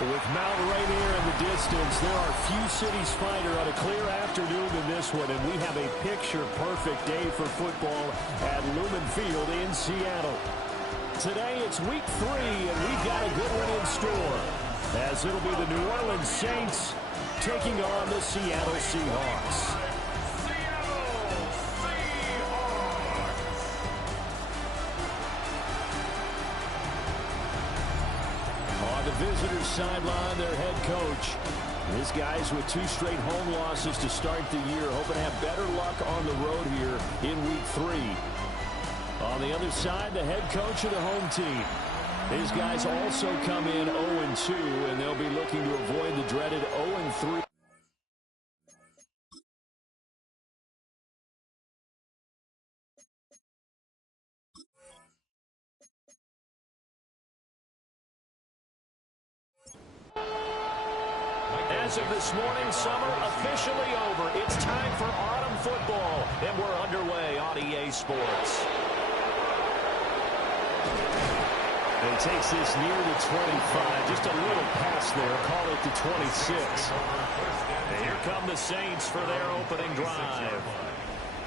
With Mount Rainier in the distance, there are few cities finer on a clear afternoon than this one, and we have a picture-perfect day for football at Lumen Field in Seattle. Today it's week 3, and we've got a good one in store, as it'll be the New Orleans Saints taking on the Seattle Seahawks. Visitors sideline their head coach. This guy's with 2 straight home losses to start the year, hoping to have better luck on the road here in week 3. On the other side, the head coach of the home team. These guys also come in 0-2, and they'll be looking to avoid the dreaded 0-3. As of this morning, summer officially over. It's time for autumn football, and we're underway on EA Sports. And he takes this near the 25, just a little past there, call it the 26. And here come the Saints for their opening drive.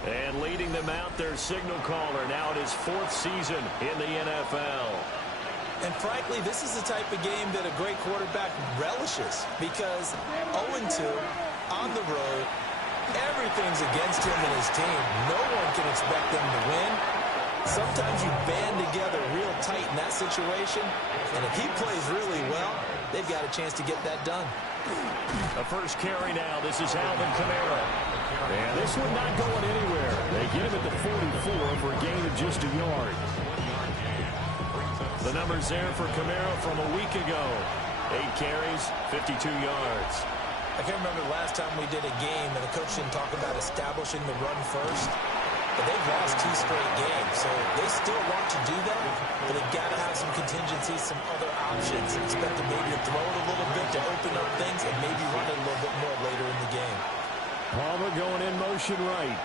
And leading them out, their signal caller, now in his 4th season in the NFL. And frankly, this is the type of game that a great quarterback relishes, because 0-2 on the road, everything's against him and his team. No one can expect them to win. Sometimes you band together real tight in that situation, and if he plays really well, they've got a chance to get that done. The first carry now. This is Alvin Kamara. And this one not going anywhere. They get him at the 44 for a gain of just a yard. The numbers there for Kamara from a week ago. 8 carries, 52 yards. I can't remember the last time we did a game and the coach didn't talk about establishing the run first. But they've lost 2 straight games, so they still want to do that, but they've got to have some contingencies, some other options. Expect them maybe to throw it a little bit to open up things and maybe run it a little bit more later in the game. Palmer going in motion right.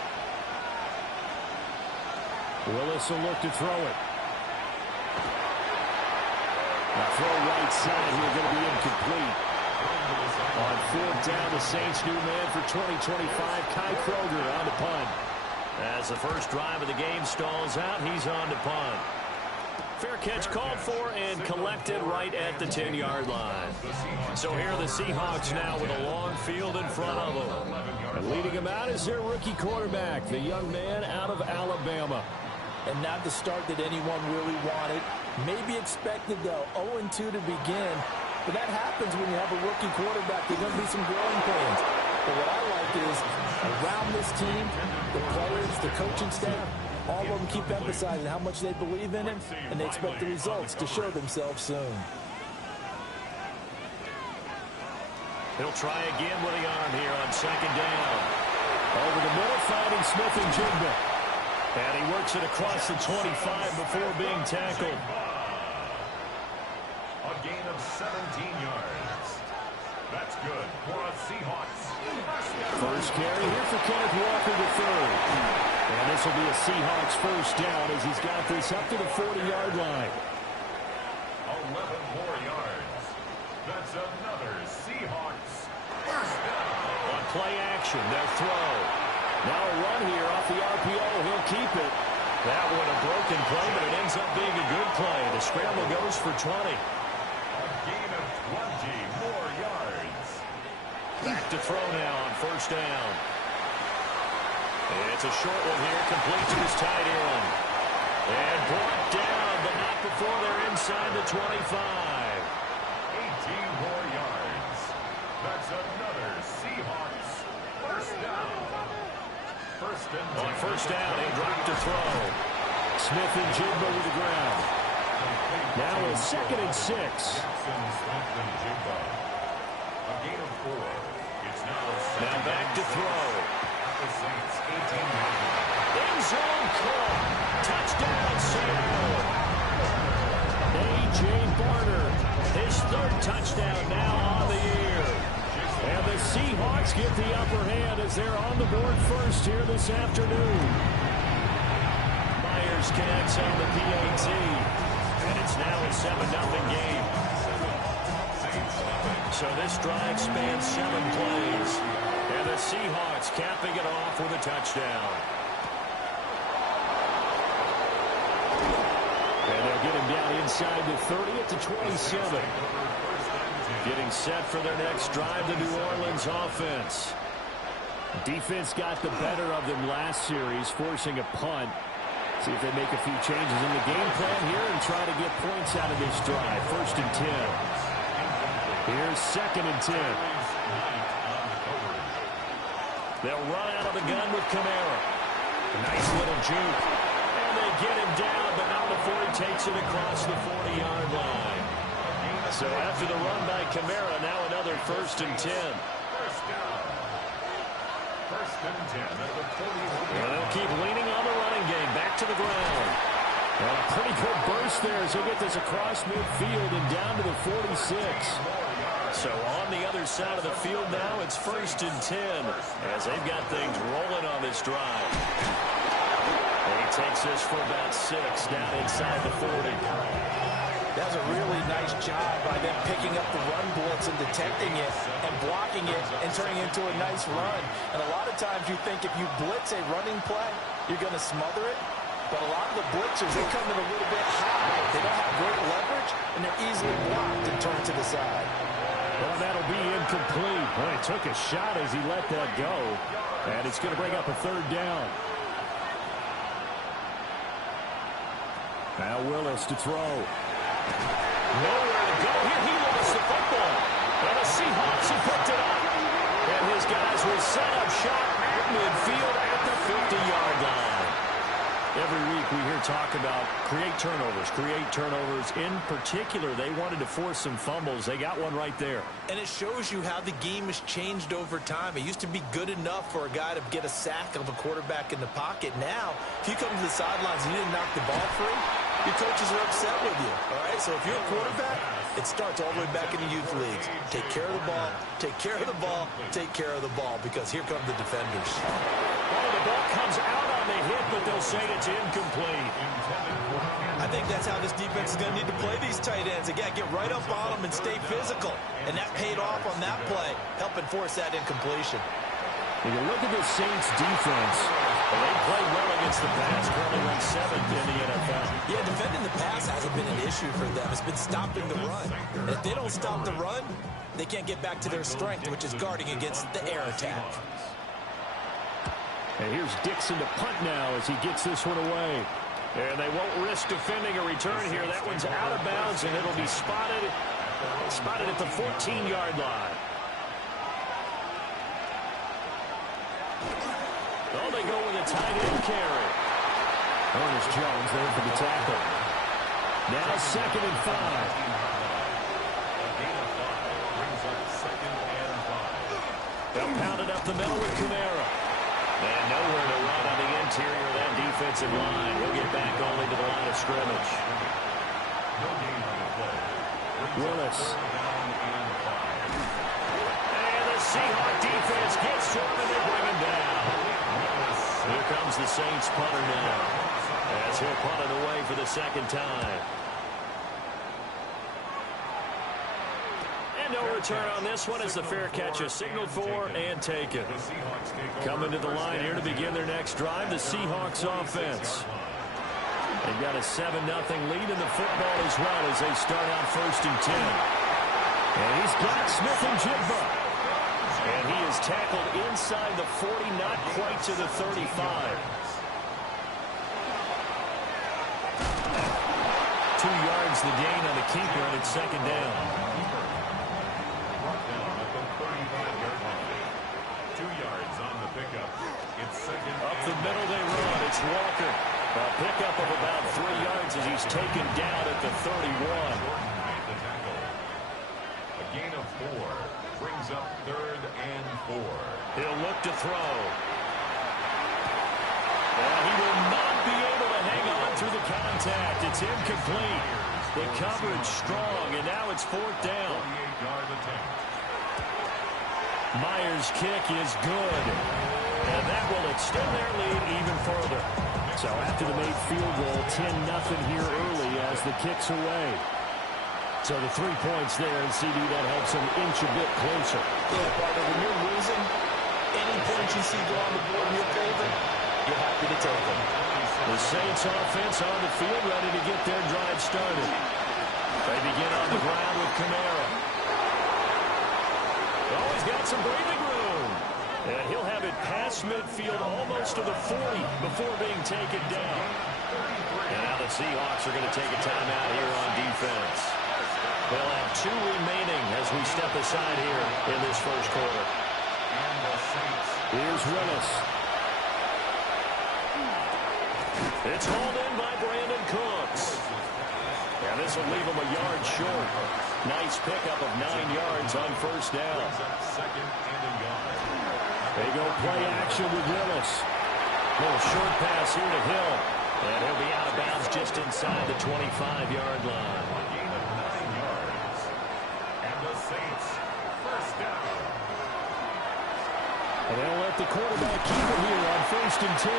Willis will look to throw it. Throw right side here, going to be incomplete. On 4th down, the Saints' new man for 2025, Kai Kroger on the punt. As the first drive of the game stalls out, he's on to punt. Fair catch called for and collected right at the 10-yard line. So here are the Seahawks now with a long field in front of them. And leading them out is their rookie quarterback, the young man out of Alabama. And not the start that anyone really wanted. Maybe expected, though, 0-2 to begin. But that happens when you have a rookie quarterback. There's going to be some growing pains. But what I like is, around this team, the players, the coaching staff, all of them keep emphasizing how much they believe in him, and they expect the results to show themselves soon. He'll try again with the arm here on 2nd down. Over the middle, finding Smith and Jigba. And he works it across the 25 before being tackled. A gain of 17 yards. That's good for a Seahawks. First carry here for Kenneth Walker III. And this will be a Seahawks first down as he's got this up to the 40-yard line. 11 more yards. That's another Seahawks first down. On play action, their throw. Now a run here off the RPO. He'll keep it. That one a broken play, but it ends up being a good play. The scramble goes for 20. A gain of 20 more yards. Back to throw now on first down. It's a short one here, complete to his tight end. And brought down, but not before they're inside the 25. 18 more yards. That's another Seahawks first down. On first down, he dropped to throw. Smith and Jigba with the ground. Now it's 2nd and 6. A gain of 4. It's Now back to throw. The Saints 18. End zone caught. Touchdown, Seattle. A.J. Barner, his 3rd touchdown now on the year. And the Seahawks get the upper hand as they're on the board first here this afternoon. Myers connects on the PAT. And it's now a 7-0 game. So this drive spans 7 plays. And the Seahawks capping it off with a touchdown. And they'll get him down inside the 30 at the 27. Getting set for their next drive, the New Orleans offense. Defense got the better of them last series, forcing a punt. See if they make a few changes in the game plan here and try to get points out of this drive. 1st and 10. Here's 2nd and 10. They'll run out of the gun with Kamara. Nice little juke. And they get him down, but not before he takes it across the 40-yard line. So after the run by Kamara, now another 1st and 10. Well, they'll keep leaning on the running game. Back to the ground. And a pretty good burst there as he'll get this across midfield and down to the 46. So on the other side of the field now, it's 1st and 10 as they've got things rolling on this drive. And he takes this for about 6 down inside the 40. That was a really nice job by them picking up the run blitz and detecting it and blocking it and turning it into a nice run. And a lot of times you think if you blitz a running play, you're going to smother it. But a lot of the blitzers, they come in a little bit high. They don't have great leverage, and they're easily blocked and turned to the side. Well, that'll be incomplete. Well, he took a shot as he let that go. And it's going to bring up a 3rd down. Now Willis to throw. Nowhere to go here. He lost the football. And the Seahawks have picked it up. And his guys will set up shop at midfield at the 50-yard line. Every week we hear talk about create turnovers. In particular, they wanted to force some fumbles. They got one right there. And it shows you how the game has changed over time. It used to be good enough for a guy to get a sack of a quarterback in the pocket. Now, if you come to the sidelines and you didn't knock the ball free, your coaches are upset with you. All right, so if you're a quarterback, it starts all the way back in the youth leagues. Take care of the ball, take care of the ball, take care of the ball, because here come the defenders. Oh, the ball comes out on the hit, but they'll say it's incomplete. I think that's how this defense is going to need to play these tight ends. Again, get right up on them and stay physical. And that paid off on that play, helping force that incompletion. When you look at the Saints defense, they play well against the pass, currently ranked 7th in the NFL. Yeah, defending the pass hasn't been an issue for them. It's been stopping the run. And if they don't stop the run, they can't get back to their strength, which is guarding against the air attack. And here's Dixon to punt now as he gets this one away. And they won't risk defending a return here. That one's out of bounds, and it'll be spotted at the 14-yard line. Oh, they go with a tight end carry. Ernest Jones there for the tackle. Now 2nd and 5. They'll pound it up the middle with Kamara. And nowhere to run on the interior of that defensive line. He'll get back only to the line of scrimmage. Willis. And the Seahawk defense gets to him and they bring him down. Here comes the Saints punter now, as he'll punt it away for the 2nd time. And no return on this one as the fair catch is signaled for and taken. Coming to the line here to begin their next drive, the Seahawks offense. They've got a 7-0 lead in the football as well as they start out 1st and 10. And he's got Smith and Jigba. And he is tackled inside the 40, not quite to the 35. 2 yards the gain on the keeper, and it's 2nd down. 2 yards on the pickup. It's 2nd. Up the middle they run. It's Walker. A pickup of about 3 yards as he's taken down at the 31. A gain of 4 brings up 3rd and 4. He'll look to throw. Well, he will not be able to hang on through the contact. It's incomplete. The coverage strong, and now it's 4th down. 48-yard attempt. Myers' kick is good. And that will extend their lead even further. So after the made field goal, 10-0 here early as the kick's away. So the 3 points there, and CD, that helps them inch a bit closer. Yeah, partner, when you're losing, any points you see go on the board in your favor, you're happy to take them. The Saints offense on the field, ready to get their drive started. They begin on the ground with Kamara. Oh, he's got some breathing room. And he'll have it past midfield almost to the 40 before being taken down. And now the Seahawks are going to take a timeout here on defense. They'll have 2 remaining as we step aside here in this first quarter. Here's Willis. It's hauled in by Brandon Cooks. And this will leave him a yard short. Nice pickup of 9 yards on first down. They go play action with Willis. Little short pass here to Hill. And he'll be out of bounds just inside the 25-yard line. And they'll let the quarterback keep it here on 1st and 10.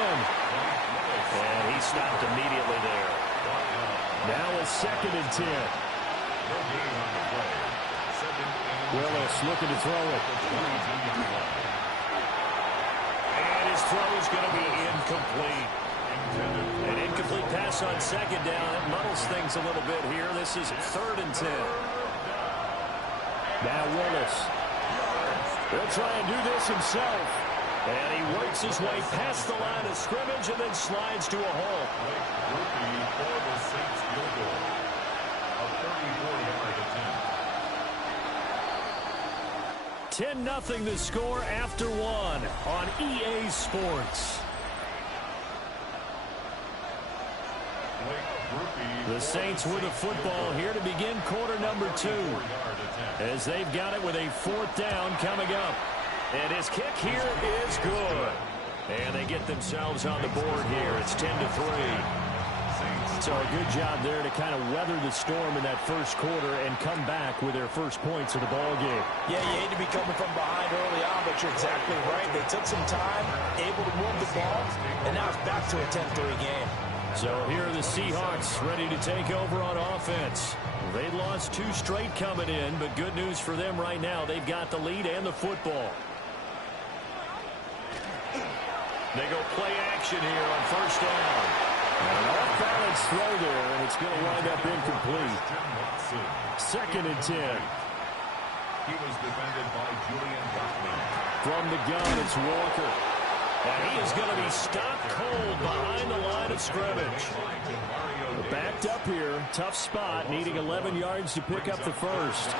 And he stopped immediately there. Now it's 2nd and 10. Willis looking to throw it. And his throw is going to be incomplete. An incomplete pass on 2nd down. It muddles things a little bit here. This is 3rd and 10. Now Willis. He'll try and do this himself. And he works his way past the line of scrimmage and then slides to a hole. 10-0 the score after 1 on EA Sports. The Saints with a football here to begin quarter number 2. As they've got it with a 4th down coming up. And his kick here is good. And they get themselves on the board here. It's 10-3. So a good job there to kind of weather the storm in that first quarter and come back with their first points of the ball game. Yeah, you hate to be coming from behind early on, but you're exactly right. They took some time, able to move the ball, and now it's back to a 10-3 game. So here are the Seahawks ready to take over on offense. They lost 2 straight coming in, but good news for them right now. They've got the lead and the football. They go play action here on 1st down. An off-balance throw there, and it's going to wind up incomplete. 2nd and 10. He was defended by Julian Buckman. From the gun, it's Walker. And he is going to be stopped cold behind the line of scrimmage. Backed up here, tough spot, needing 11 yards to pick up the first.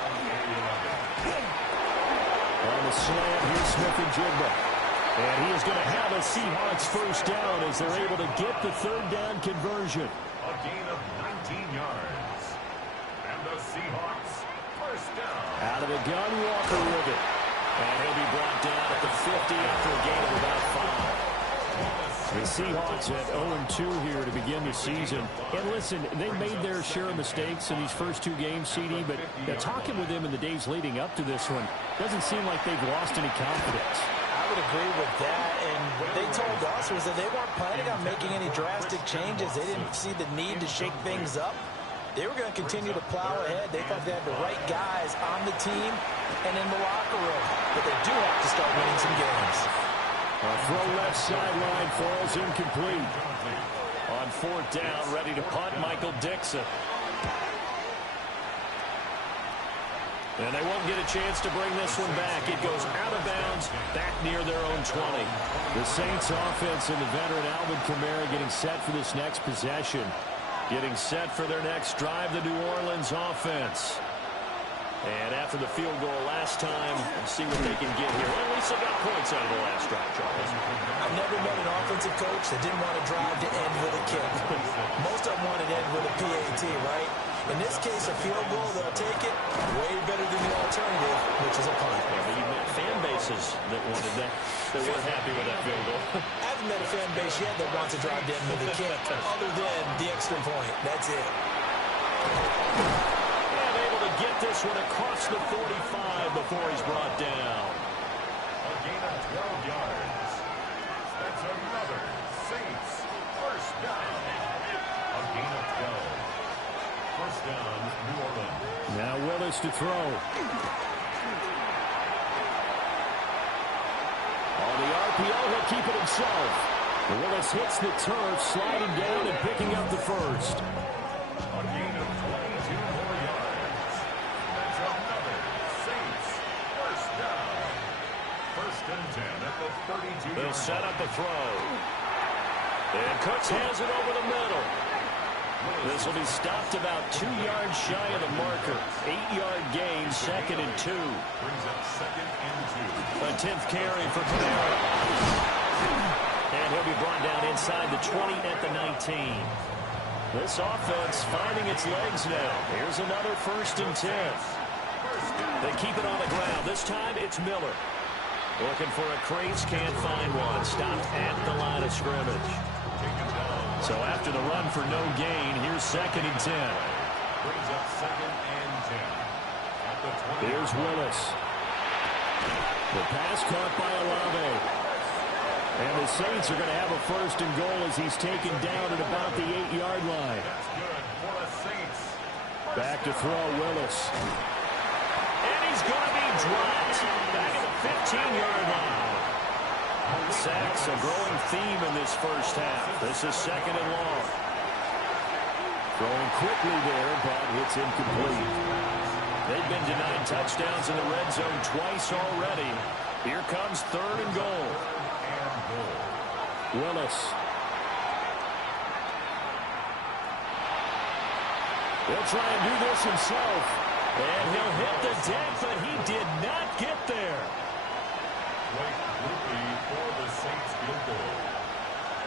On the slant, here's Smith-Njigba. And he is going to have a Seahawks first down as they're able to get the 3rd down conversion. A gain of 19 yards. And the Seahawks first down. Out of the gun, Walker with it. And he'll be brought down at the 50 after a gain of about 5. The Seahawks at 0-2 here to begin the season. And listen, they made their share of mistakes in these first 2 games, CD, but talking with them in the days leading up to this one, doesn't seem like they've lost any confidence. I would agree with that, and what they told us was that they weren't planning on making any drastic changes. They didn't see the need to shake things up. They were going to continue to plow ahead. They thought they had the right guys on the team and in the locker room, but they do have to start winning some games. A throw left sideline falls incomplete. On 4th down, ready to punt, Michael Dixon. And they won't get a chance to bring this one back. It goes out of bounds, back near their own 20. The Saints offense and the veteran Alvin Kamara getting set for this next possession. Getting set for their next drive, the New Orleans offense. And after the field goal last time, we'll see what they can get here. Well, at least they got points out of the last drive, Charles. I've never met an offensive coach that didn't want to drive to end with a kick. Most of them wanted to end with a PAT, right? In this case, a field goal, they'll take it. Way better than the alternative, which is a punt. Yeah, but you've met fan bases that wanted that, that weren't happy with that field goal. I haven't met a fan base yet that wants to drive to end with a kick, other than the extra point. That's it. And able to get this one across the 45 before he's brought down. A gain of 12 yards. That's another Saints first down. A gain of 12. First down, New Orleans. Now Willis to throw. On the RPO, he'll keep it himself. Willis hits the turf, sliding down and picking up the first. A gain of 22 more yards. That's another Saints first down. First and 10 at the 32. They'll set up a throw. And Cooks has it over the middle. This will be stopped about 2 yards shy of the marker. 8-yard gain, 2nd and 2. Brings up 2nd and 2. A 10th carry for Panera. And he'll be brought down inside the 20 at the 19. This offense finding its legs now. Here's another 1st and 10. They keep it on the ground. This time it's Miller. Looking for a crease, can't find one. Stopped at the line of scrimmage. So after the run for no gain, here's 2nd and 10. Brings up 2nd and 10. At the 20. Here's Willis. The pass caught by Olave. And the Saints are going to have a 1st and goal as he's taken down at about the 8-yard line. That's good for the Saints. Back to throw, Willis. And he's going to be dropped. Back at the 15-yard line. Sacks, a growing theme in this first half. This is 2nd and long. Throwing quickly there, but it's incomplete. They've been denied touchdowns in the red zone twice already. Here comes 3rd and goal. Willis. He'll try and do this himself. And he'll hit the deck, but he did not get there. Blake Ruby for the Saints field goal.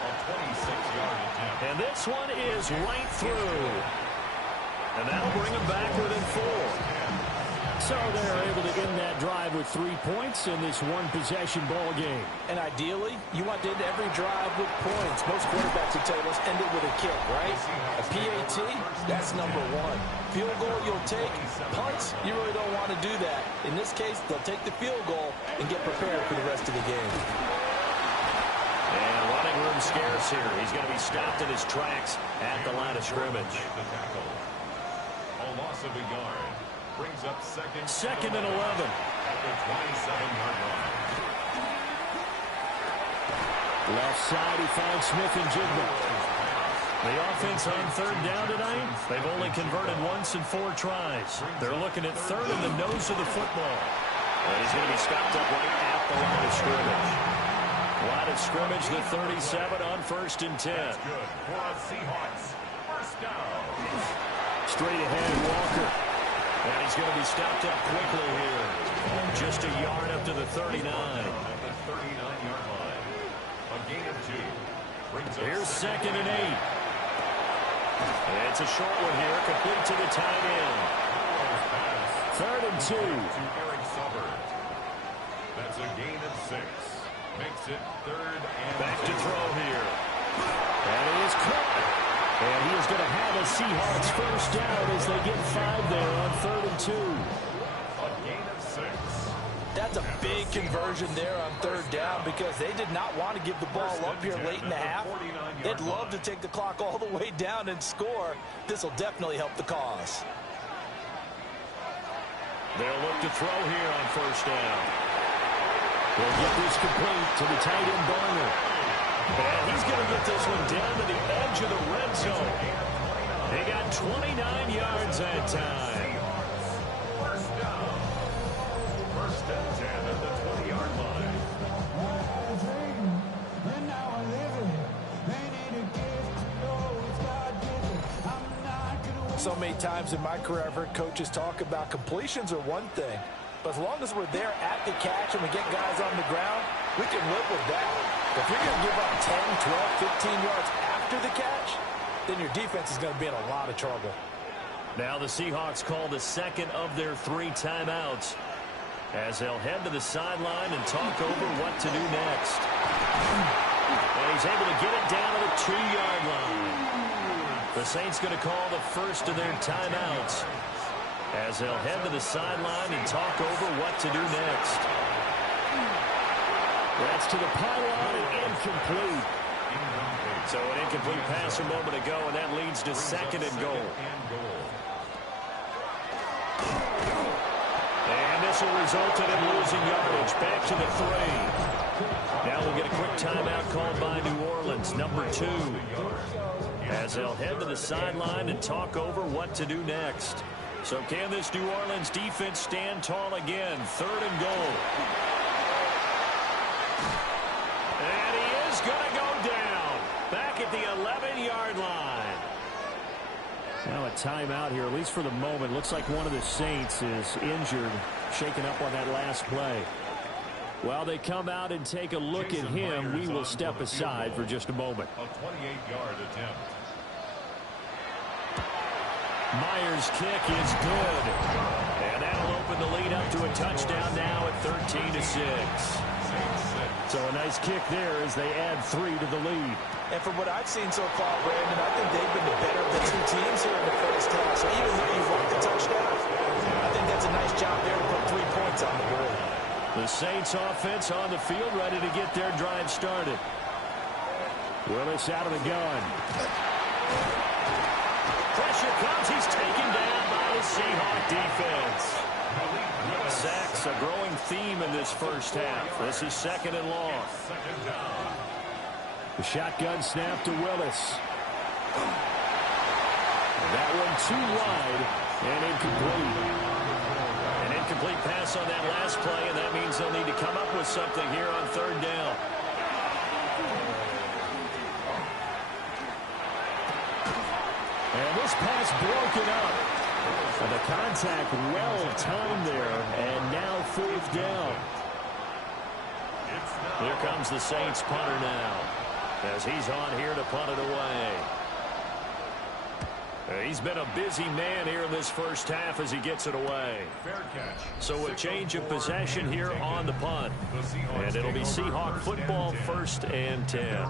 A 26-yard attempt. And this one is right through. And that'll bring him back within 4. So they're able to end that drive with 3 points in this one-possession ball game. And ideally, you want to end every drive with points. Most quarterbacks would tell us end it with a kick, right? A PAT, that's number 1. Field goal you'll take. Punts, you really don't want to do that. In this case, they'll take the field goal and get prepared for the rest of the game. And running room scarce here. He's going to be stopped in his tracks at the line of scrimmage. The tackle. A loss of a yard. Brings up 2nd and 11. At the 27-yard line. Left side, he finds Smith and Jigba. The offense on 3rd down tonight, they've only converted once in 4 tries. They're looking at 3rd in the nose of the football. And he's going to be stopped up right at the line of scrimmage. Line of scrimmage, the 37 on 1st and 10. That's good for the Seahawks. First down. Straight ahead, Walker. And he's going to be stopped up quickly here. Just a yard up to the 39. At the 39-yard line. A gain of 2. Brings up Here's 2nd and 8. It's a short one here, complete to the tight end. 3rd and 2. To Eric Subbard. That's a gain of 6. Makes it 3rd and Back 2. to throw here. And it is caught. And he is going to have a Seahawks first down as they get 5 there on 3rd and 2. A gain of 6. That's a big conversion there on 3rd down because they did not want to give the ball up here late in the half. They'd love to take the clock all the way down and score. This will definitely help the cause. They'll look to throw here on 1st down. They'll get this complete to the tight end Barner. And he's going to get this one down to the edge of the red zone. He got 29 yards that time. First down. 1st and 10 at the 20-yard line. So many times in my career, I've heard coaches talk about completions are one thing. But as long as we're there at the catch and we get guys on the ground, we can live with that. If you're going to give up 10, 12, 15 yards after the catch, then your defense is going to be in a lot of trouble. Now the Seahawks call the 2nd of their 3 timeouts as they'll head to the sideline and talk over what to do next. And he's able to get it down to the 2-yard line. The Saints going to call the 1st of their timeouts as they'll head to the sideline and talk over what to do next. That's to the pylon and incomplete. So an incomplete pass a moment ago, and that leads to 2nd and goal. whistle resulted in losing yardage. Back to the 3. Now we'll get a quick timeout called by New Orleans, number 2. As they'll head to the sideline and talk over what to do next. So can this New Orleans defense stand tall again? 3rd and goal. And he is going to go down. Back at the 11-yard line. Now a timeout here, at least for the moment. Looks like one of the Saints is injured, shaken up on that last play. While they come out and take a look at him, we will step aside for just a moment. A 28-yard attempt. Myers' kick is good. And that'll open the lead up to a touchdown now at 13-6. So a nice kick there as they add 3 to the lead. And from what I've seen so far, Brandon, I think they've been the better of the 2 teams here in the first half. So even though you've won the touchdown, I think that's a nice job there to put 3 points on the board. The Saints offense on the field, ready to get their drive started. Willis out of the gun. Pressure comes. He's taken down by the Seahawk defense. Sacks a growing theme in this first half. This is 2nd and long. The shotgun snap to Willis. That one too wide and incomplete. An incomplete pass on that last play, and that means they'll need to come up with something here on 3rd down. And this pass broken up. And the contact well timed there, and now 4th down. Here comes the Saints punter now, as he's on here to punt it away. He's been a busy man here in this first half as he gets it away. So a change of possession here on the punt. And it'll be Seahawk football, 1st and 10.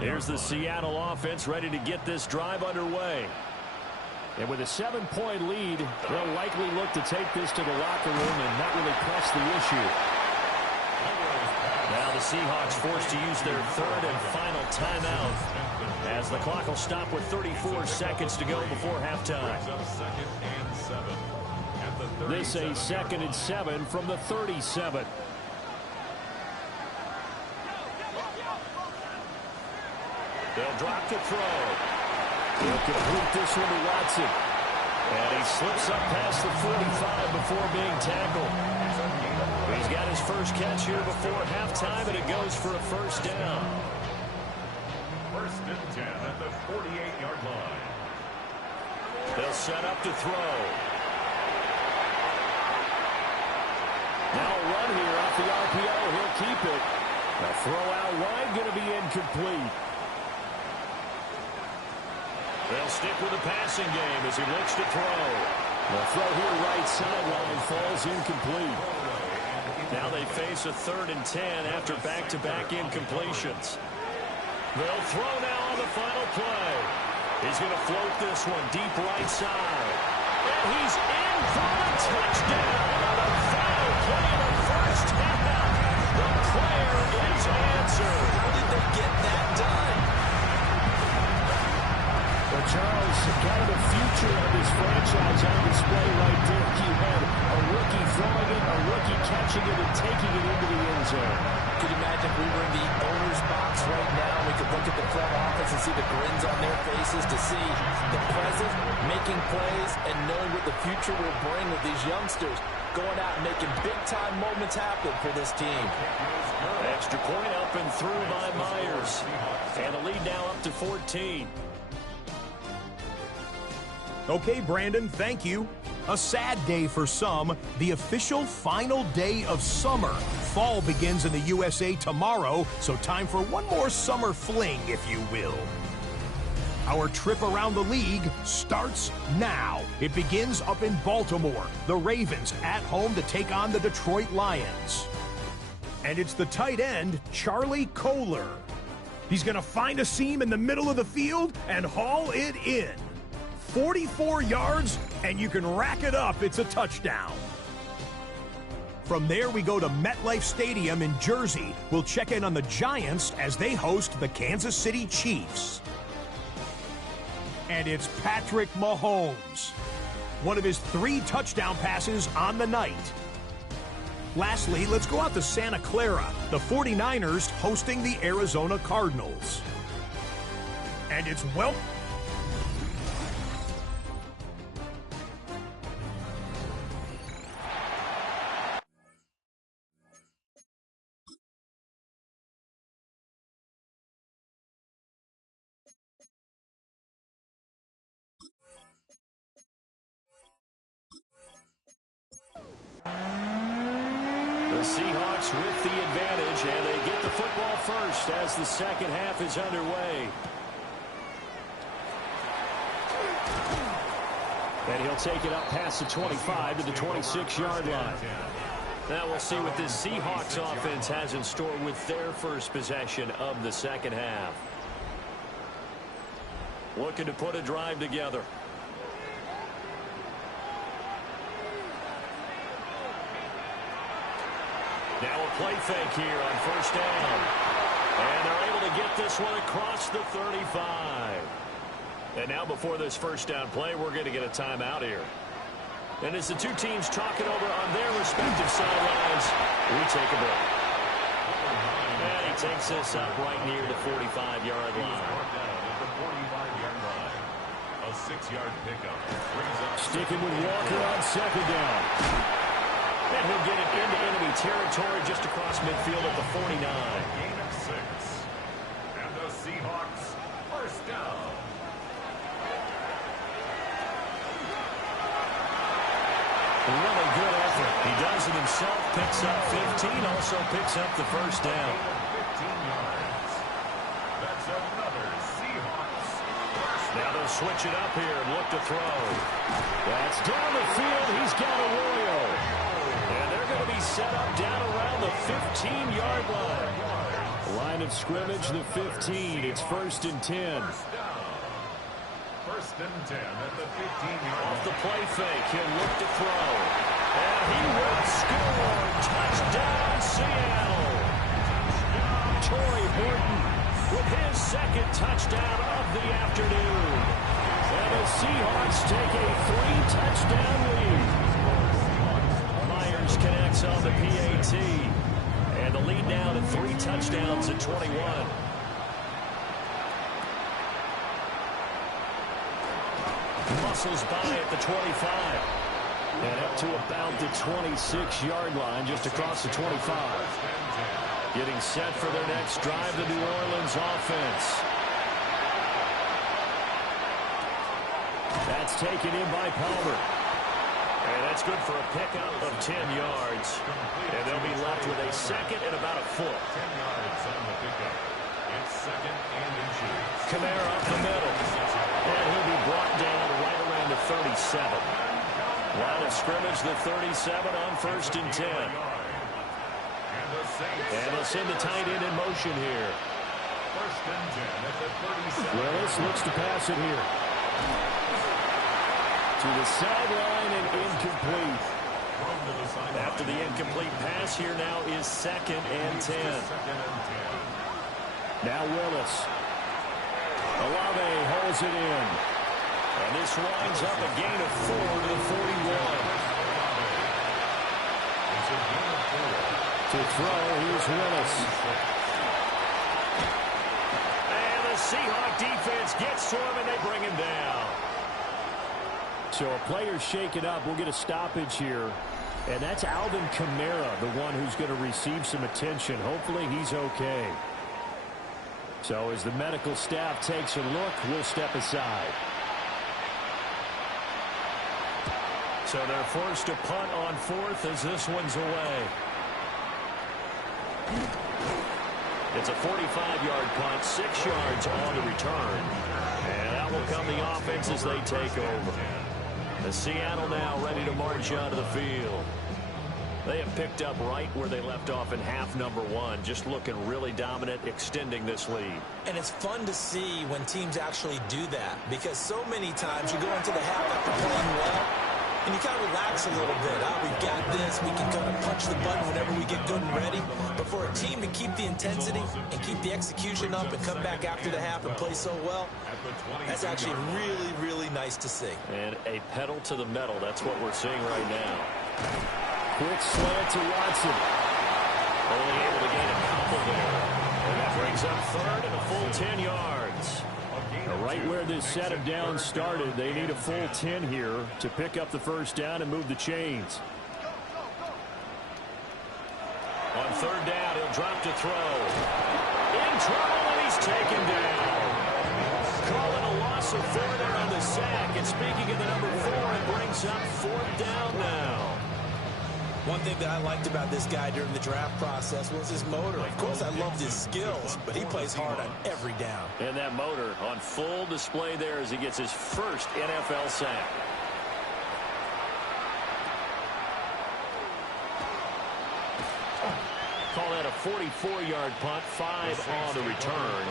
Here's the Seattle offense ready to get this drive underway. And with a 7-point lead, they'll likely look to take this to the locker room and not really press the issue. Now the Seahawks forced to use their 3rd and final timeout, as the clock will stop with 34 seconds to go before halftime. This a 2nd and 7 from the 37. They'll drop to throw. He'll complete this one to Watson. And he slips up past the 45 before being tackled. He's got his first catch here before halftime, and it goes for a 1st down. 1st and 10 at the 48-yard line. They'll set up to throw. Now a run here off the RPO. He'll keep it. A throw out wide, going to be incomplete. They'll stick with the passing game as he looks to throw. The throw here right sideline falls incomplete. Now they face a 3rd and 10 after back-to-back incompletions. They'll throw now on the final play. He's going to float this one deep right side. And he's in for a touchdown on the final play of the first half. The prayer is answered. How did they get that done? Well, Charles, kind of the future of this franchise on display right there. You had a rookie throwing it, a rookie catching it, and taking it into the end zone. Could you imagine if we were in the owner's box right now? We could look at the front office and see the grins on their faces to see the present, making plays, and knowing what the future will bring with these youngsters going out and making big-time moments happen for this team. Extra point up and through by Myers. And the lead now up to 14. Okay, Brandon, thank you. A sad day for some, the official final day of summer. Fall begins in the USA tomorrow, so time for one more summer fling, if you will. Our trip around the league starts now. It begins up in Baltimore. The Ravens at home to take on the Detroit Lions. And it's the tight end, Charlie Kolar. He's going to find a seam in the middle of the field and haul it in. 44 yards, and you can rack it up. It's a touchdown. From there, we go to MetLife Stadium in Jersey. We'll check in on the Giants as they host the Kansas City Chiefs. And it's Patrick Mahomes. One of his 3 touchdown passes on the night. Lastly, let's go out to Santa Clara. The 49ers hosting the Arizona Cardinals. And it's The Seahawks with the advantage, and they get the football first as the second half is underway. And he'll take it up past the 25 to the 26-yard line. Now we'll see what this Seahawks offense has in store with their first possession of the second half. Looking to put a drive together. Now a play fake here on first down. And they're able to get this one across the 35. And now before this first down play, we're going to get a timeout here. And as the two teams talk it over on their respective sidelines, we take a break. And he takes this up right near the 45-yard line. A 6-yard pickup. Sticking with Walker on second down. And he'll get it into enemy territory just across midfield at the 49. Gain of 6. And the Seahawks first down. Really good effort. He does it himself, picks up 15, also picks up the first down. 15 yards. That's another Seahawks. Now they'll switch it up here and look to throw. That's down the field. He's got Arroyo. And they're going to be set up down around the 15-yard line. Line of scrimmage, the 15. It's 1st and 10. First and 10 at the 15-yard Off the play fake, he'll look to throw. And he will score. Touchdown, Seattle. Torrey Horton with his second touchdown of the afternoon. And the Seahawks take a 3-touchdown lead. Myers connects on the PAT. And the lead now to 3 touchdowns at 21. Muscles by at the 25. And up to about the 26-yard line, just across the 25. Getting set for their next drive, the New Orleans offense. That's taken in by Palmer. And that's good for a pickup of 10 yards. And they'll be left with a second and about a foot. 10 yards on the pickup. It's second and inches. Kamara up the middle. And he'll be brought down right around the 37. Line of scrimmage, the 37 on 1st and 10. And they'll send the tight end in motion here. First and 10 at the 37. Willis looks to pass it here. To the sideline and incomplete. After the incomplete pass, here now is 2nd and 10. Now Willis. Olave holds it in. And this winds up a gain of 4 to the 41. It's a gain of 4. To throw, here's Willis. And the Seahawk defense gets to him, and they bring him down. So a player shaken up. We'll get a stoppage here. And that's Alvin Kamara, the one who's going to receive some attention. Hopefully he's okay. So as the medical staff takes a look, we'll step aside. So they're forced to punt on 4th as this one's away. It's a 45-yard punt, 6 yards on the return. And out will come the offense as they take over. The Seattle now ready to march onto the field. They have picked up right where they left off in half number 1, just looking really dominant, extending this lead. And it's fun to see when teams actually do that, because so many times you go into the half after playing well, and you kind of relax a little bit. We've got this. We can kind of punch the button whenever we get good and ready. But for a team to keep the intensity and keep the execution up and come back after the half and play so well, that's actually really, really nice to see. And a pedal to the metal. That's what we're seeing right now. Quick slant to Watson. Only able to gain a couple there. And that brings up third and a full 10 yards. Right where this set of downs started, they need a full 10 here to pick up the first down and move the chains. On third down, he'll drop to throw. In trouble, and he's taken down. Calling a loss of 4 there on the sack. And speaking of the number 4, it brings up fourth down now. One thing that I liked about this guy during the draft process was his motor. Of course, I loved his skills, but he plays hard on every down. And that motor on full display there as he gets his first NFL sack. Call that a 44-yard punt, 5 on the return.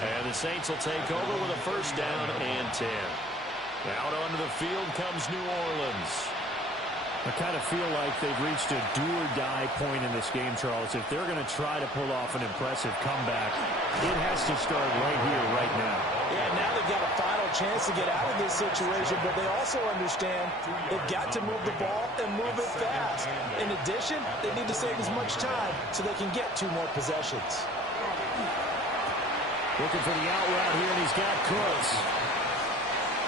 And the Saints will take over with a first down and 10. Out onto the field comes New Orleans. I kind of feel like they've reached a do-or-die point in this game, Charles. If they're going to try to pull off an impressive comeback, it has to start right here, right now. Yeah, now they've got a final chance to get out of this situation, but they also understand they've got to move the ball and move it fast. In addition, they need to save as much time so they can get 2 more possessions. Looking for the out route here, and he's got Cooks.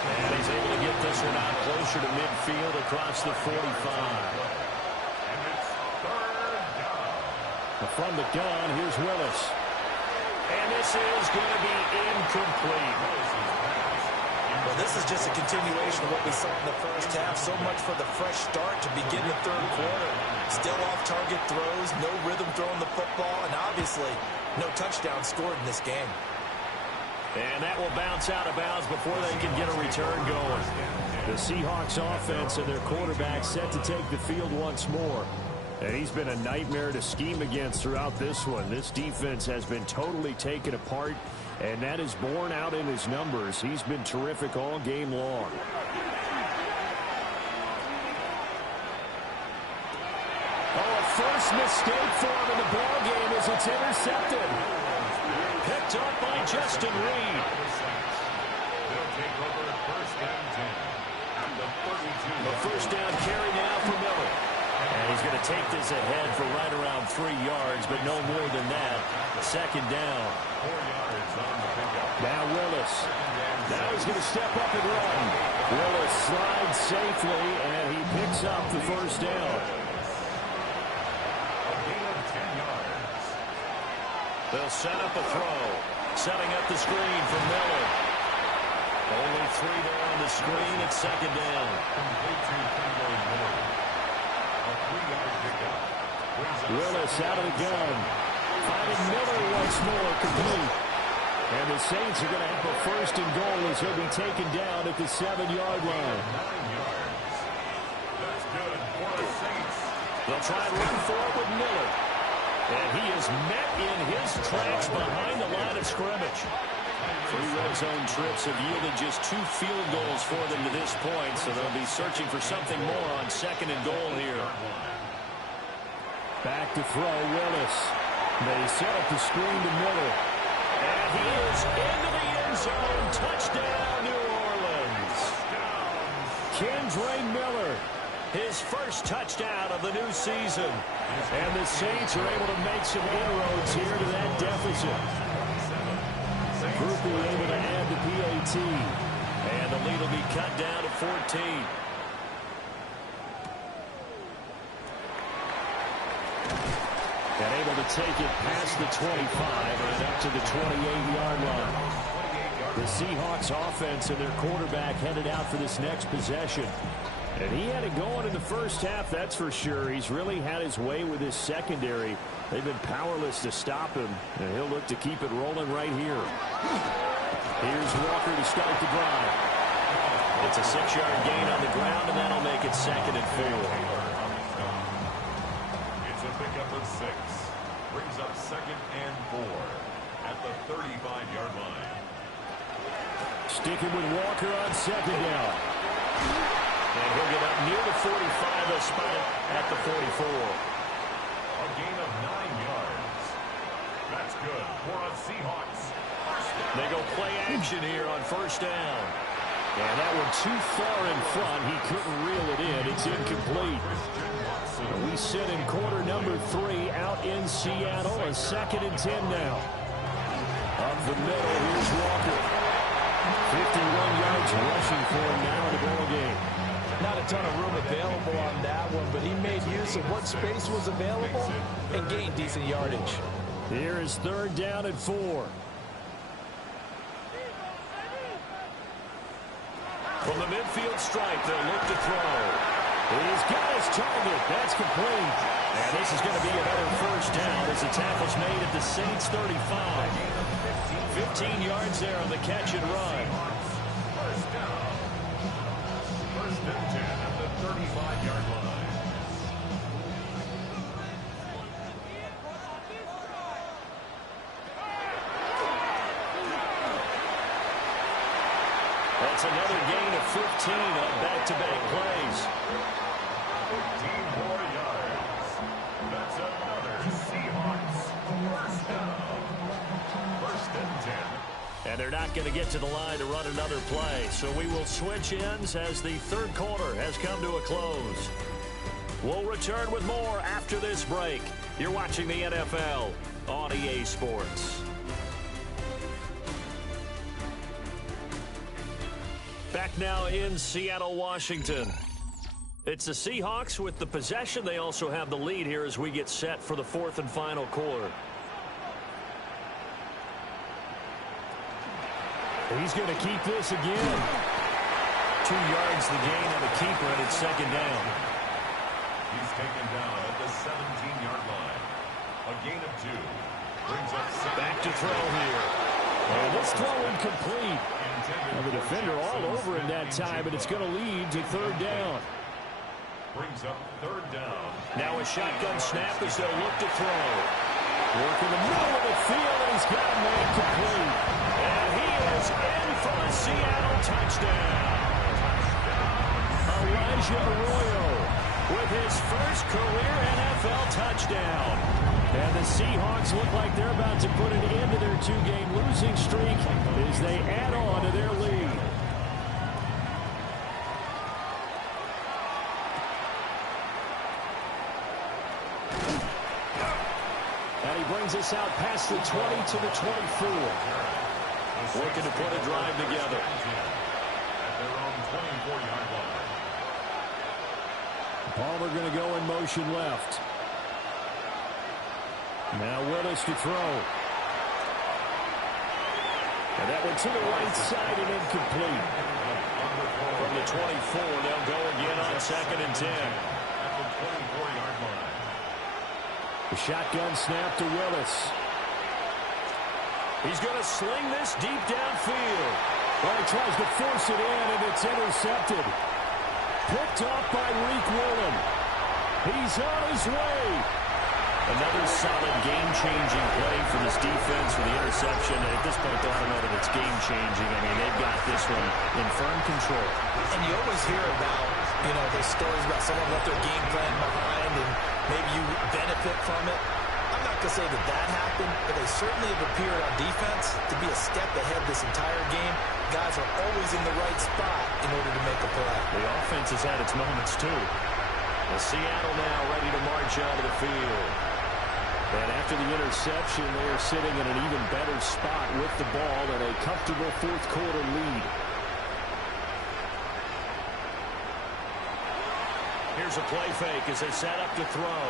And he's able to get this one out closer to midfield across the 45. And it's third down. From the gun, here's Willis. And this is going to be incomplete. Well, this is just a continuation of what we saw in the first half. So much for the fresh start to begin the third quarter. Still off-target throws, no rhythm throwing the football, and obviously no touchdown scored in this game. And that will bounce out of bounds before they can get a return going. The Seahawks offense and their quarterback set to take the field once more. And he's been a nightmare to scheme against throughout this one. This defense has been totally taken apart, and that is borne out in his numbers. He's been terrific all game long. Oh, a first mistake for him in the ballgame as it's intercepted. Picked up by Justin Reed. They'll take over at first and 10. At the 32. A first down carry now for Miller. And he's going to take this ahead for right around 3 yards, but no more than that. Second down. 4 yards on the pickup. Now Willis. Now he's going to step up and run. Willis slides safely, and he picks up the first down. A gain of 10 yards. They'll set up a throw. Setting up the screen for Miller. Only 3 there on the screen. It's second down. Complete to Kendall Miller. A 3-yard pickup. Willis out of the gun. Finding Miller once more, complete. And the Saints are going to have a first and goal as he'll be taken down at the 7-yard line. 9 yards. That's good for the Saints. They'll try and run for it with Miller. And he is met in his tracks behind the line of scrimmage. 3 red zone trips have yielded just 2 field goals for them to this point, so they'll be searching for something more on second and goal here. Back to throw, Willis. They set up the screen to Miller. And he is into the end zone. Touchdown, New Orleans. Kendre Miller, his first touchdown of the new season. And the Saints are able to make some inroads here to that deficit. Group will be able to add the PAT. And the lead will be cut down to 14. And able to take it past the 25 and up to the 28-yard line. The Seahawks offense and their quarterback headed out for this next possession. And he had it going in the first half, that's for sure. He's really had his way with his secondary. They've been powerless to stop him, and he'll look to keep it rolling right here. Here's Walker to start the drive. It's a 6-yard gain on the ground, and that'll make it second and 4. It's a pickup of 6. Brings up second and 4 at the 35-yard line. Sticking with Walker on second down. And he'll get up near the 45, a spot at the 44. A gain of 9 yards. That's good for the Seahawks. They go play action here on first down. And that one too far in front. He couldn't reel it in. It's incomplete. We sit in quarter number 3 out in Seattle. A 2nd and 10 now. Up the middle, here's Walker. 51 yards rushing for him now in the ball game. Not a ton of room available on that one, but he made use of what space was available and gained decent yardage. Here is 3rd down and 4. From the midfield stripe, they'll look to throw. He's got his target. That's complete. And this is going to be another 1st down as the tackle's made at the Saints 35. 15 yards there on the catch and run. 1st down. 1st and 10 at the 35-yard line. That's another gain of 15 on back-to-back plays. 15 more yards. That's another Seahawks 1st down. 1st and 10. And they're not going to get to the line to run another play. So we will switch ends as the 3rd quarter has come to a close. We'll return with more after this break. You're watching the NFL on EA Sports. Back now in Seattle, Washington. It's the Seahawks with the possession. They also have the lead here as we get set for the 4th and final quarter. He's going to keep this again. 2 yards the gain on the keeper, and it's 2nd down. He's taken down at the 17-yard line. A gain of 2. Brings up 6. Back to throw here. And this throw incomplete. Well, the defender all over him that time, but it's going to lead to 3rd down. Brings up 3rd down. Now a shotgun snap as they'll look to throw. Work in the middle of the field, and he's got a man complete. And he is in for a Seattle touchdown. Elijah Arroyo with his first career NFL touchdown. And the Seahawks look like they're about to put an end to their 2-game losing streak as they add on to their lead. And he brings us out past the 20 to the 24. Looking to put a drive together. At their own 24-yard line. Palmer going to go in motion left. Now Willis to throw. And that one to the right side and incomplete. From the 24, they'll go again on 2nd and 10. At the 24-yard line. The shotgun snap to Willis. He's going to sling this deep downfield. Well, he tries to force it in, and it's intercepted. Picked off by Reek Woolen. He's on his way. Another solid game-changing play for this defense for the interception. And at this point, though, I don't know that it's game-changing. I mean, they've got this one in firm control. And you always hear about, those stories about someone left their game plan behind and maybe you benefit from it. I'm not going to say that happened, but they certainly have appeared on defense to be a step ahead this entire game. Guys are always in the right spot in order to make a play. The offense has had its moments, too. The Seattle now ready to march onto the field. And after the interception, they are sitting in an even better spot with the ball and a comfortable 4th quarter lead. Here's a play fake as they set up to throw.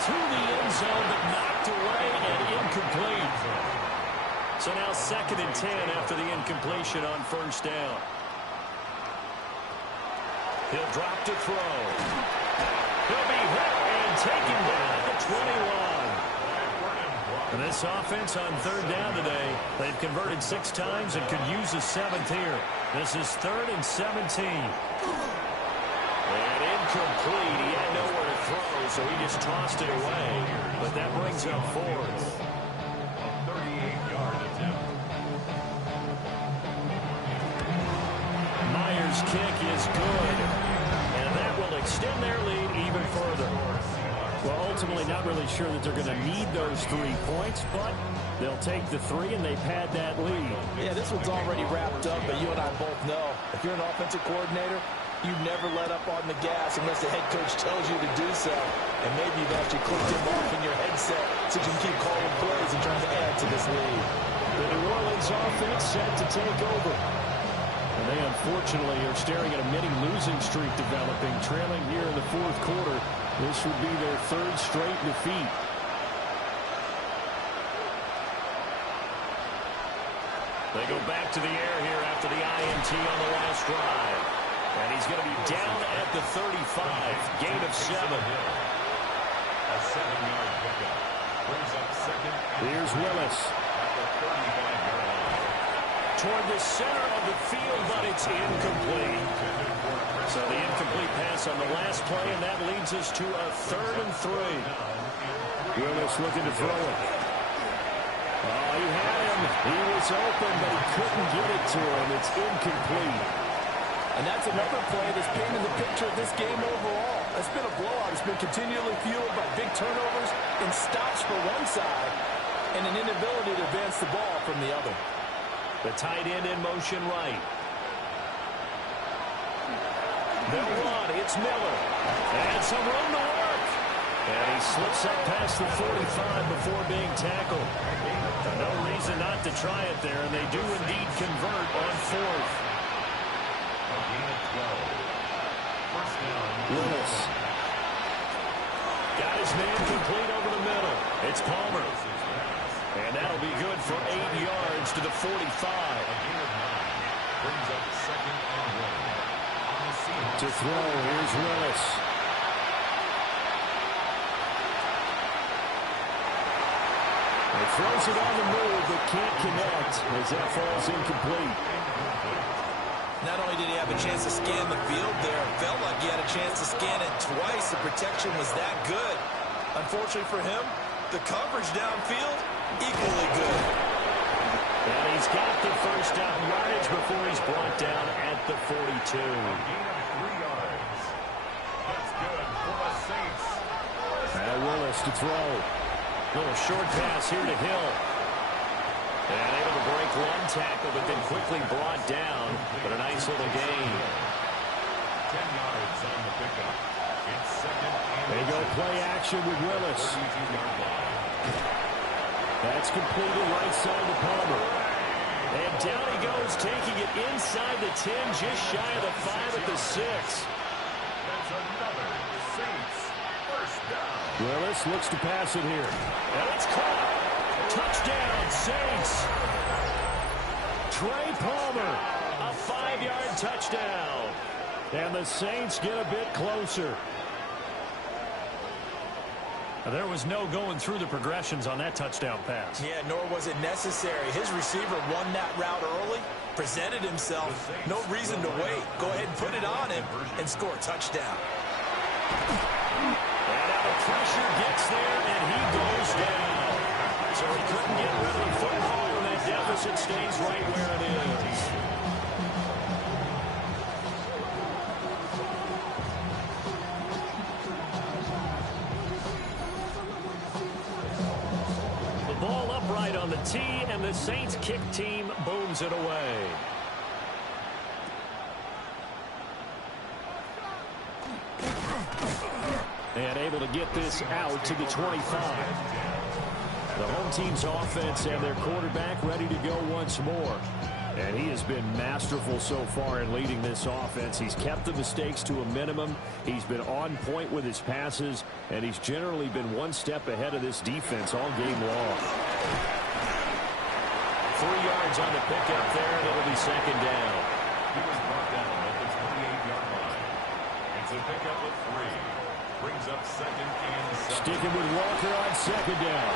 To the end zone, but knocked away and incomplete. So now 2nd and 10 after the incompletion on 1st down. He'll drop to throw. He'll be hit and taken down at the 21. And this offense on 3rd down today, they've converted 6 times and could use a 7th here. This is 3rd and 17. And incomplete. He had nowhere to throw, so he just tossed it away. But that brings up 4th. A 38-yard attempt. Myers' kick is good. And that will extend their lead even further. Well, ultimately, not really sure that they're going to need those 3 points, but they'll take the 3, and they've had that lead. Yeah, this one's already wrapped up, but you and I both know if you're an offensive coordinator, you never let up on the gas unless the head coach tells you to do so. And maybe you've actually clicked him off in your headset so you can keep calling plays and trying to add to this lead. The New Orleans offense set to take over. And they unfortunately are staring at a mini losing streak developing, trailing here in the 4th quarter. This would be their 3rd straight defeat. They go back to the air here after the INT on the last drive. And he's going to be down at the 35. Gain of 7. A 7-yard pickup. Brings up second. Here's Willis. At the 35-yard line. Toward the center of the field, but it's incomplete. So the incomplete pass on the last play, and that leads us to a 3rd and 3. Willis looking to throw it. Oh, he had him. He was open, but he couldn't get it to him. It's incomplete. And that's another play that's painted the picture of this game overall. It's been a blowout. It's been continually fueled by big turnovers and stops for one side and an inability to advance the ball from the other. The tight end in motion right. They'll run. It's Miller. And some room to work. And he slips up past the 45 before being tackled. No reason not to try it there, and they do indeed convert on 4th. Willis. Got his man complete over the middle. It's Palmer. And that'll be good for 8 yards to the 45. Brings up second and 1. To throw, here's Willis. He throws it on the move, but can't connect as that falls incomplete. Not only did he have a chance to scan the field there, it felt like he had a chance to scan it twice. The protection was that good. Unfortunately for him, the coverage downfield, equally good. And he's got the first down yardage before he's brought down at the 42. A gain of 3 yards. That's good for the Saints. Now Willis to throw. Little short pass here to Hill. And able to break one tackle, but then quickly brought down. But a nice little gain. 10 yards on the pickup. It's second and They go play action with Willis. 32-yard line. That's completed right side to Palmer. And down he goes, taking it inside the 10, just shy of the 5 at the 6. That's another Saints first down. Willis looks to pass it here. And it's caught. Touchdown, Saints. Trey Palmer, a 5-yard touchdown. And the Saints get a bit closer. There was no going through the progressions on that touchdown pass. Yeah, nor was it necessary. His receiver won that route early, presented himself. No reason to wait. Go ahead and put it on him and score a touchdown. And now the pressure gets there, and he goes down. So he couldn't get rid of the football, and that deficit stays right where it is. The ball upright on the tee, and the Saints kick team booms it away. And able to get this out to the 25. The home team's offense and their quarterback ready to go once more. And he has been masterful so far in leading this offense. He's kept the mistakes to a minimum. He's been on point with his passes, and he's generally been one step ahead of this defense all game long. 3 yards on the pickup there, and it'll be second down. He was brought down at the 28-yard line. It's a pickup of 3. Brings up second and 7. Sticking with Walker on second down.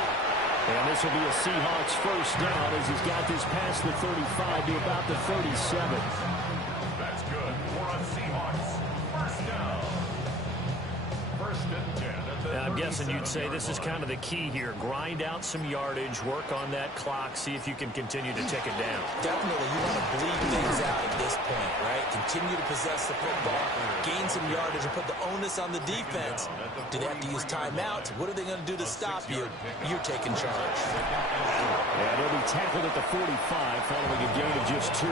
And this will be a Seahawks first down as he's got this past the 35 to about the 37. That's good for a Seahawks first down. First and 10 at the I'm guessing you'd say this is 37-yard kind of the key here. Grind out some yardage, work on that clock, see if you can continue to tick it down. Definitely, you want to bleed things out at this point, right? continue to possess the football, gain some yardage, and put the onus on the defense. Do they have to use timeouts? What are they going to do to stop you? You're taking charge. And he'll be tackled at the 45 following a gain of just 2.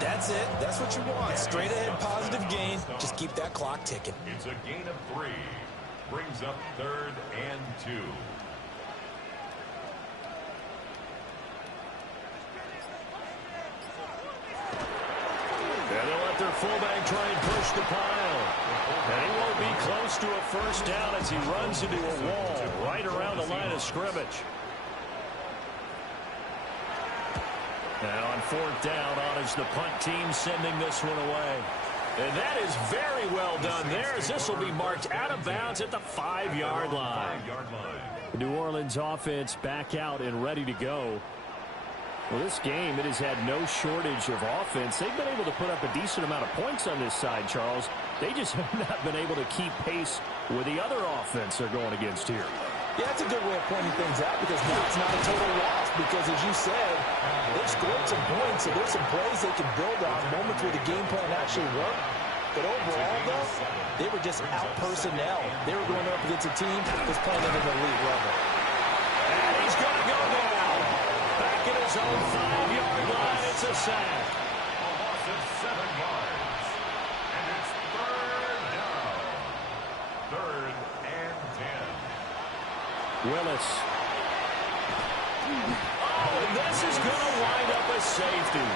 That's it. That's what you want. Straight ahead, positive gain. Just keep that clock ticking. It's a gain of 3. Brings up 3rd and 2. And they'll let their fullback try and push the pile. And he won't be close to a first down as he runs into a wall right around the line of scrimmage. And on 4th down, on is the punt team sending this one away. And that is very well done there, as this will be marked out of bounds at the 5-yard line. The New Orleans offense back out and ready to go. Well, this game, it has had no shortage of offense. They've been able to put up a decent amount of points on this side, Charles. They just have not been able to keep pace with the other offense they're going against here. Yeah, that's a good way of pointing things out, because now it's not a total loss, because as you said, they've scored some points, so there's some plays they can build on, moments where the game plan actually worked. But overall, though, they were just out-personnel. They were going up against a team that's playing at an elite level. And he's going to go down. Back at his own 5-yard line, it's a sack. A loss of 7 yards. And it's 3rd down. 3rd and 10. Willis. Oh, and this is going to wind up a safety.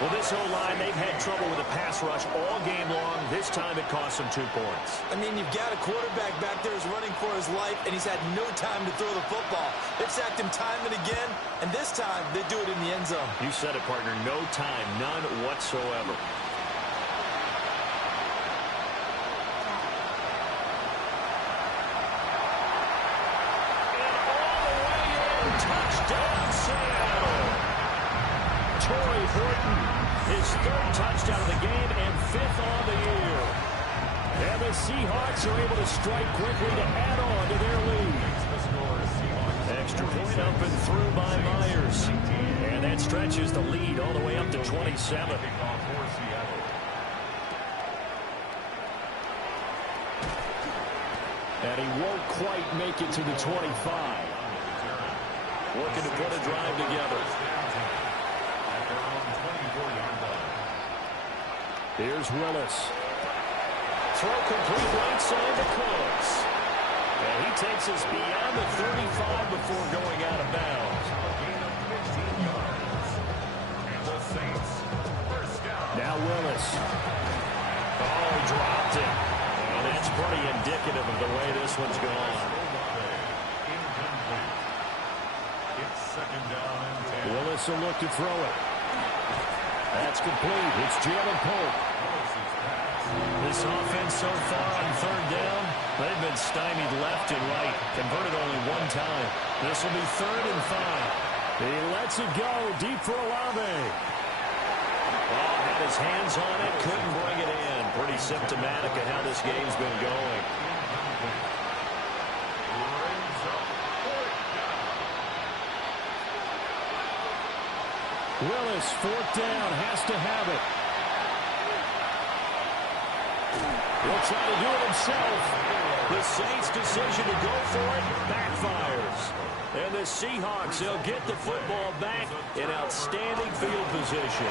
Well, this O-line, they've had trouble with the pass rush all game long. This time it cost them 2 points. I mean, you've got a quarterback back there who's running for his life, and he's had no time to throw the football. They've sacked him time and again, and this time they do it in the end zone. You said it, partner. No time, none whatsoever. Touchdown, Seattle. Torrey Horton, his 3rd touchdown of the game and 5th on the year. And the Seahawks are able to strike quickly to add on to their lead. Extra point up and through by Myers. And that stretches the lead all the way up to 27. And he won't quite make it to the 25. Looking to put a drive together. Here's Willis. Throw complete right side to Close. And he takes us beyond the 35 before going out of bounds. Now Willis. Oh, he dropped it. And that's pretty indicative of the way this one's gone. Willis will look to throw it. That's complete. It's Jalen Pope. This offense so far on 3rd down, they've been stymied left and right. Converted only 1 time. This will be 3rd and 5. He lets it go deep for Olave. Oh, had his hands on it, couldn't bring it in. Pretty symptomatic of how this game's been going. Willis, 4th down, has to have it. He'll try to do it himself. The Saints' decision to go for it backfires. And the Seahawks, they'll get the football back in outstanding field position.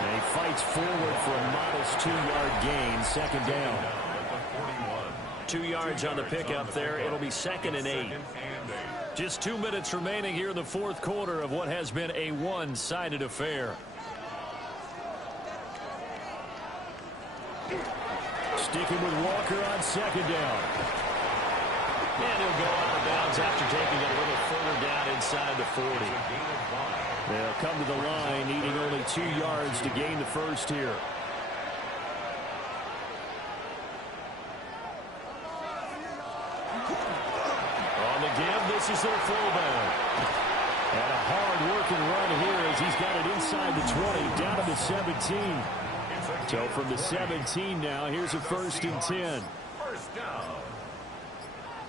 And he fights forward for a modest 2-yard gain, 2nd down. 2 yards on the pickup there. It'll be 2nd and 8. Just 2 minutes remaining here in the 4th quarter of what has been a one-sided affair. Sticking with Walker on 2nd down. And he'll go out of bounds after taking it a little further down inside the 40. They'll come to the line, needing only 2 yards to gain the first here. This is their fullback. And a hard-working run here as he's got it inside the 20, down to the 17. So from the 17 now, here's a 1st and 10. First down.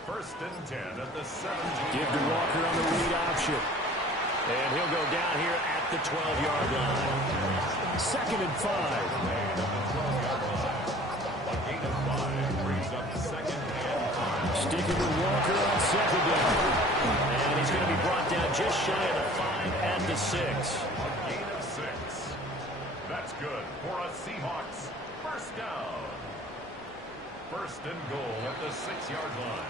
1st and 10 at the 17. Give to Walker on the read option. And he'll go down here at the 12-yard line. 2nd and 5. Sticking with Walker on 2nd down. And he's going to be brought down just shy of the 5 at the 6. A gain of 6. That's good for a Seahawks first down. First and goal at the 6-yard line.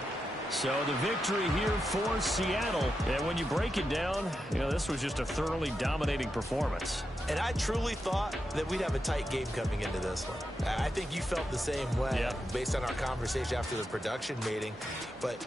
So the victory here for Seattle. And when you break it down, this was just a thoroughly dominating performance. And I truly thought that we'd have a tight game coming into this one. I think you felt the same way based on our conversation after the production meeting. But